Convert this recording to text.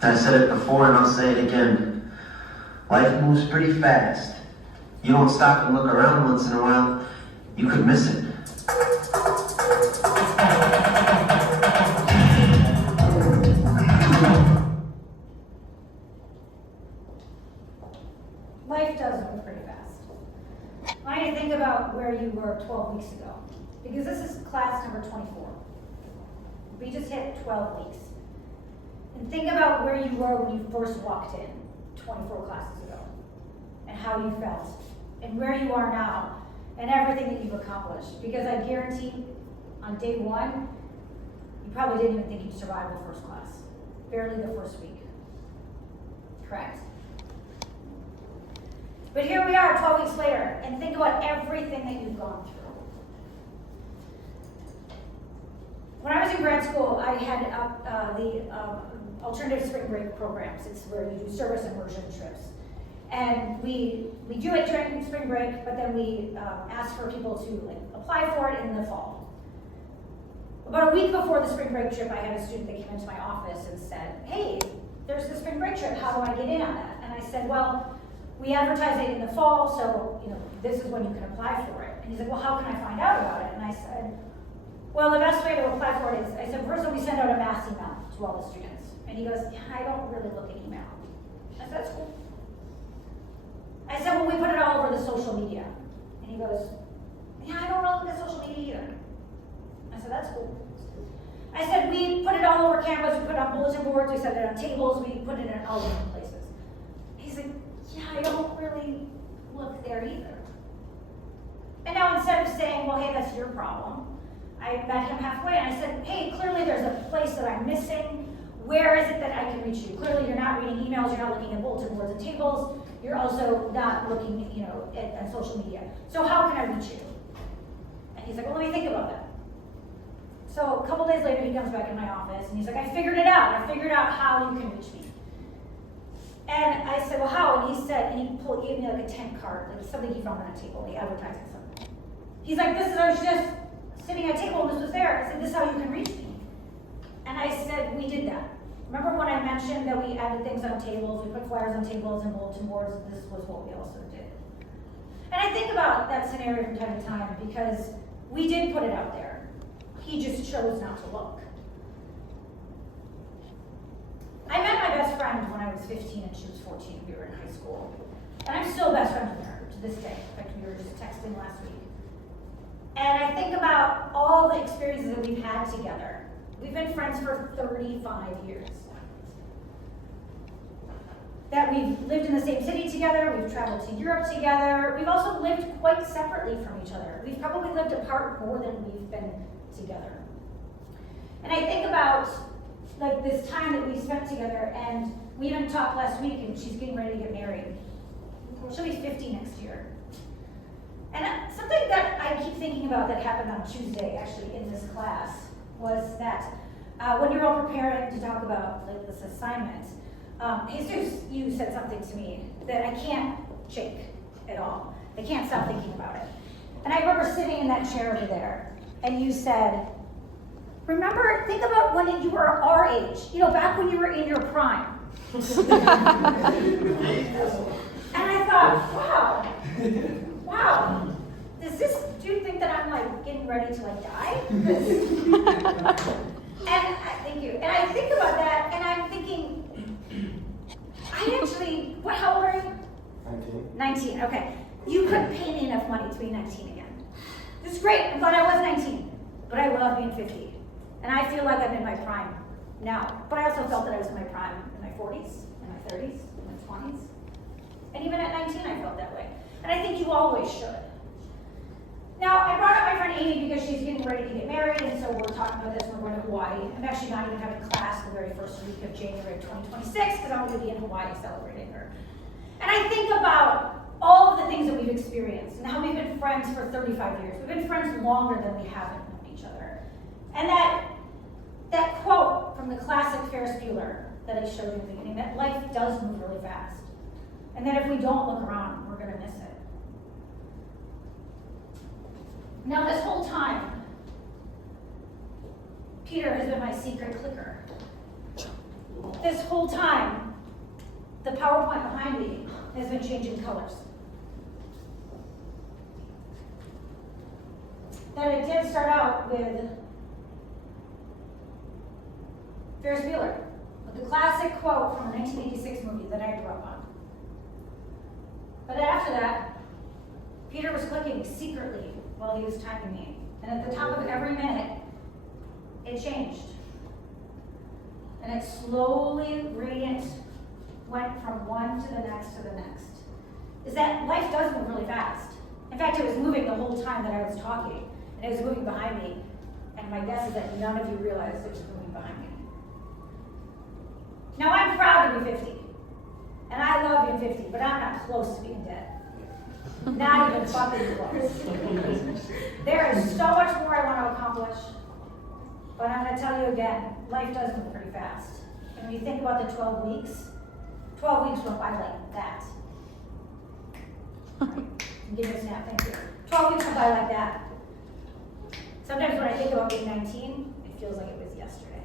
I said it before and I'll say it again. Life moves pretty fast. You don't stop and look around once in a while, you could miss it. Life does move pretty fast. I need to think about where you were 12 weeks ago, because this is class number 24. We just hit 12 weeks. And think about where you were when you first walked in 24 classes ago, and how you felt, and where you are now, and everything that you've accomplished. Because I guarantee on day one, you probably didn't even think you'd survive the first class, barely the first week. Correct? But here we are 12 weeks later, and think about everything that you've gone through. When I was in grad school, I had the alternative spring break programs. It's where you do service immersion trips. And we do it during spring break, but then we ask for people to apply for it in the fall. About a week before the spring break trip, I had a student that came into my office and said, "Hey, there's the spring break trip, how do I get in on that?" And I said, "Well, we advertise it in the fall, so this is when you can apply for it." And he's like, "Well, how can I find out about it?" And I said, "Well, the best way to apply for it is," I said, "first we send out a mass email to all the students." And he goes, "Yeah, I don't really look at email." I said, "That's cool." I said, "Well, we put it all over the social media." And he goes, "Yeah, I don't really look at social media either." I said, "That's cool." I said, "We put it all over campus, we put it on bulletin boards, we set it on tables, we put it in all different places." He's like, "Yeah, I don't really look there either." And now instead of saying, "Well, hey, that's your problem," I met him halfway and I said, "Hey, clearly there's a place that I'm missing. Where is it that I can reach you? Clearly you're not reading emails, you're not looking at bulletin boards and tables, you're also not looking, at social media. So how can I reach you?" And he's like, "Well, let me think about that." So a couple days later, he comes back in my office and he's like, "I figured it out. I figured out how you can reach me." And I said, "Well, how?" And he said, and he gave me like a tent card, like something he found on a table, the advertising something. He's like, I was just sitting at a table and this was there. I said, "This is how you can reach me." And I said, "We did that. Remember when I mentioned that we added things on tables, we put flyers on tables and bulletin boards, this was what we also did." And I think about that scenario from time to time because we did put it out there. He just chose not to look. I met my best friend when I was 15 and she was 14. We were in high school. And I'm still best friends with her to this day. In fact, we were just texting last week. And I think about all the experiences that we've had together. We've been friends for 35 years. That we've lived in the same city together, we've traveled to Europe together, we've also lived quite separately from each other. We've probably lived apart more than we've been together. And I think about this time that we spent together, and we even talked last week, and she's getting ready to get married. She'll be 50 next year. And something that I keep thinking about that happened on Tuesday, actually, in this class, was that when you're all preparing to talk about this assignment, Jesus, you said something to me that I can't shake at all. I can't stop thinking about it. And I remember sitting in that chair over there, and you said, think about when you were our age, back when you were in your prime. And I thought, wow, does this dude think that I'm getting ready to die? Thank you. And I think about that, and I'm thinking, how old are you? 19. 19, okay. You couldn't pay me enough money to be 19 again. This is great, I'm glad I was 19, but I love being 50. And I feel like I'm in my prime now, but I also felt that I was in my prime in my 40s, in my 30s, in my 20s. And even at 19, I felt that way. And I think you always should. Now, I brought up my friend Amy because she's getting ready to get married, and so we're talking about this when we're going to Hawaii. I'm actually not even having class the very first week of January of 2026 because I'm going to be in Hawaii celebrating her. And I think about all of the things that we've experienced and how we've been friends for 35 years. We've been friends longer than we haven't known each other. And that quote from the classic Ferris Bueller that I showed you in the beginning, that life does move really fast. And that if we don't look around, we're going to miss it. Now, this whole time, Peter has been my secret clicker. this whole time, the PowerPoint behind me has been changing colors. Then it did start out with Ferris Bueller, with the classic quote from a 1986 movie that I grew up on. But after that, Peter was clicking secretly while he was timing me. And at the top of every minute, it changed. And it slowly, gradient, went from one to the next to the next. Is that life does move really fast. In fact, it was moving the whole time that I was talking. And it was moving behind me. And my guess is that none of you realized it was moving behind me. Now I'm proud to be 50. And I love being 50, but I'm not close to being dead. Not even fucking close. There is so much more I want to accomplish. But I'm going to tell you again, life does move pretty fast. And when you think about the 12 weeks went by like that. Right. Give me a snap, thank you. 12 weeks went by like that. Sometimes when I think about being 19, it feels like it was yesterday.